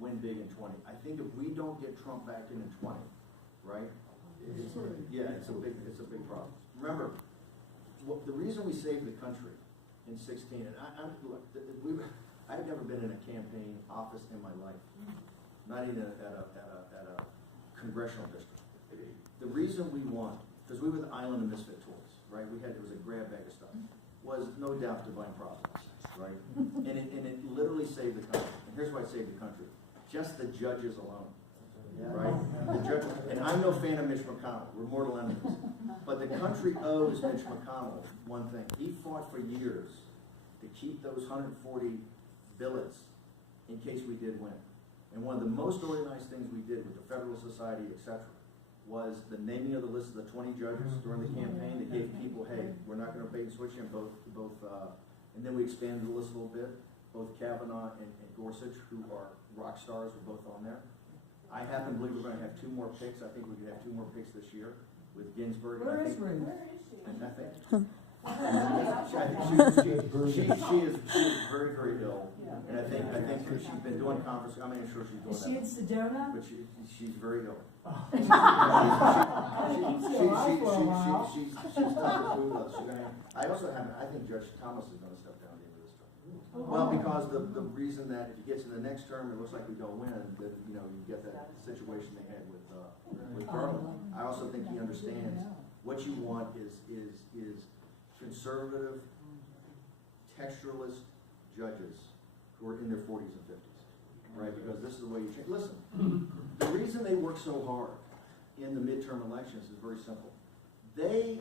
win big in 20. I think if we don't get Trump back in 20, right? It's a big problem. Remember, the reason we saved the country in 16, and I've never been in a campaign office in my life, not even at a congressional district. The reason we won, because we were the island of misfit tools, right? It was a grab bag of stuff, was no doubt divine providence, right? and it literally saved the country. And here's why it saved the country: just the judges alone, right? The judge, and I'm no fan of Mitch McConnell. We're mortal enemies. But the country owes Mitch McConnell one thing. He fought for years to keep those 140 billets in case we did win. And one of the most organized things we did with the Federalist Society, etc., was the naming of the list of the 20 judges during the campaign that gave people, hey, we're not going to bait and switch in both, and then we expanded the list a little bit. Both Kavanaugh and Gorsuch, who are rock stars, were both on there. I happen to believe we're going to have 2 more picks. I think we could have 2 more picks this year with Ginsburg. Where is Ruth? She is very, very ill, and I think she's been doing conference. I mean, I'm sure she's doing that. Is she in Sedona? But she's very ill. She's tough with us. I also have. I think Judge Thomas is going to step down at the end of this term. Well, because the reason that if he gets in the next term, it looks like we don't win. That you get that situation they had with Garland. I also think he understands what you want is conservative, textualist judges who are in their 40s and 50s, right? Because this is the way you change. Listen, the reason they work so hard in the midterm elections is very simple. The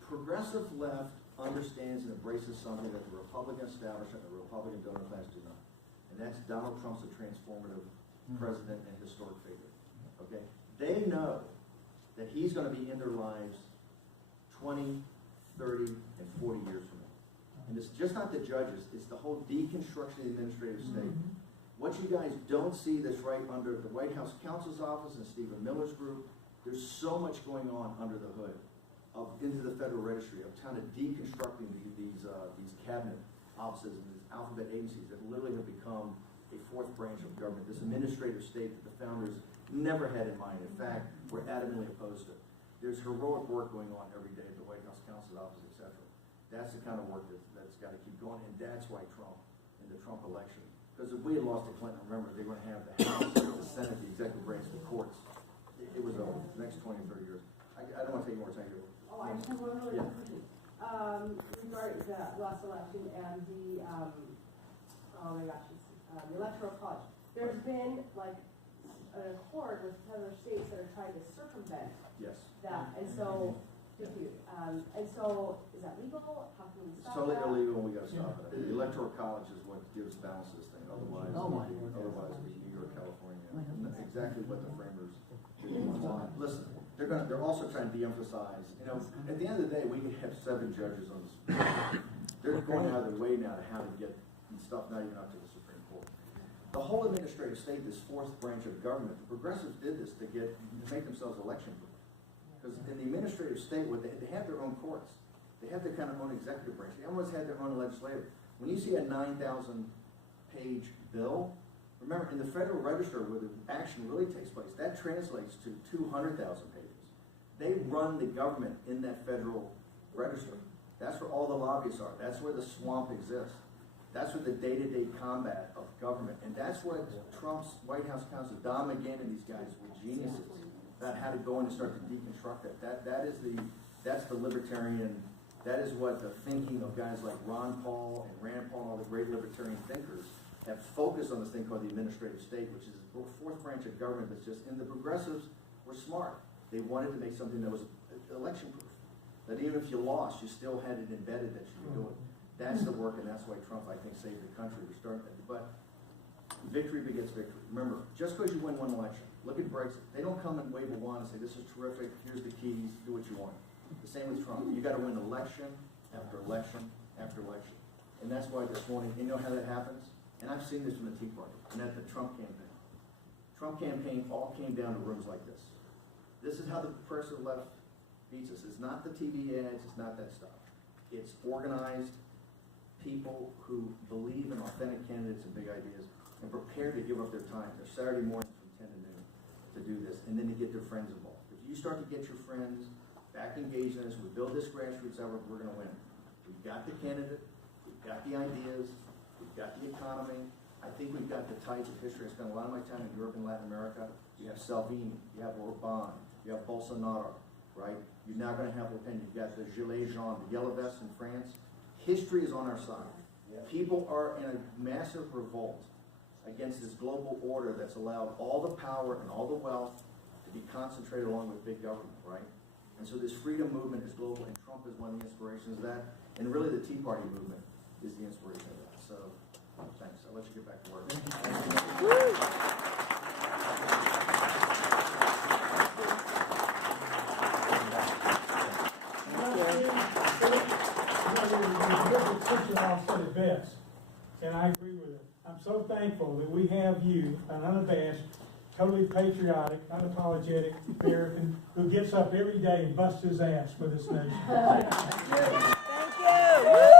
progressive left understands and embraces something that the Republican establishment and the Republican donor class do not. And that's Donald Trump's a transformative president and historic figure. Okay? They know that he's going to be in their lives 20, 30, and 40 years from now. And it's just not the judges, it's the whole deconstruction of the administrative state. What you guys don't see that's right under the White House counsel's office and Stephen Miller's group, there's so much going on under the hood into the federal registry of kind of deconstructing these cabinet offices and these alphabet agencies that literally have become a 4th branch of government, this administrative state that the founders never had in mind. In fact, we're adamantly opposed to it. There's heroic work going on every day at the White House counsel's office, etc. That's the kind of work that's got to keep going, and that's why Trump, in the Trump election, because if we had lost to Clinton, remember, they were going to have the House, the Senate, the executive branch, the courts. It was over the next 20 or 30 years. I don't want to take more time here. Oh, I just have one really quick question. Regarding the last election and the, the Electoral College. There's been, like, an accord with other states that are trying to circumvent that. And so, and so, is that legal? How can we stop that? It's totally illegal, and we got to stop it. The Electoral College is what gives balance to this thing. Otherwise, otherwise, New York, California, exactly what the framers want. Listen, they're also trying to de-emphasize. At the end of the day, we can have 7 judges on this. They're going out of their way now to how to get stuff not even up to the Supreme Court. The whole administrative state, this 4th branch of government, the progressives did this to make themselves election-proof. Because in the administrative state, they have their own courts. They have their kind of own executive branch. They almost had their own legislative. When you see a 9,000-page bill, remember, in the Federal Register, where the action really takes place, that translates to 200,000 pages. They run the government in that Federal Register. That's where all the lobbyists are. That's where the swamp exists. That's where the day-to-day combat of government. And that's what Trump's White House counsel, Don McGahn and these guys were geniuses about how to go in and start to deconstruct it. That's the libertarian, that is what the thinking of guys like Ron Paul and Rand Paul and all the great libertarian thinkers have focused on this thing called the administrative state, which is the 4th branch of government that's just, and the progressives were smart. They wanted to make something that was election-proof. That even if you lost, you still had it embedded that you could do it. That's the work, and that's why Trump, I think, saved the country. But victory begets victory. Remember, just because you win one election, look at Brexit. They don't come and wave a wand and say, this is terrific, here's the keys, do what you want. The same with Trump. You got to win election after election after election. And that's why this morning, you know how that happens? And I've seen this from the Tea Party and at the Trump campaign. Trump campaign all came down to rooms like this. This is how the progressive left beats us. It's not the TV ads, it's not that stuff. It's organized people who believe in authentic candidates and big ideas. and prepared to give up their time, their Saturday mornings from 10 to noon to do this, and then to get their friends involved. If you start to get your friends back engaged in this, we build this grassroots effort, we're going to win. We've got the candidate, we've got the ideas, we've got the economy. I think we've got the ties of history. I spent a lot of my time in Europe and Latin America. You have Salvini, you have Orban, you have Bolsonaro, right? You're now going to have Le Pen. You've got the Gilets jaunes, the yellow vests in France. History is on our side. People are in a massive revolt against this global order that's allowed all the power and all the wealth to be concentrated along with big government, right? And so this freedom movement is global, and Trump is one of the inspirations of that. And really the Tea Party movement is the inspiration of that. So thanks. I'll let you get back to work. Said it best, and I agree with it. I'm so thankful that we have you, an unabashed, totally patriotic, unapologetic American who gets up every day and busts his ass for this nation. Thank you.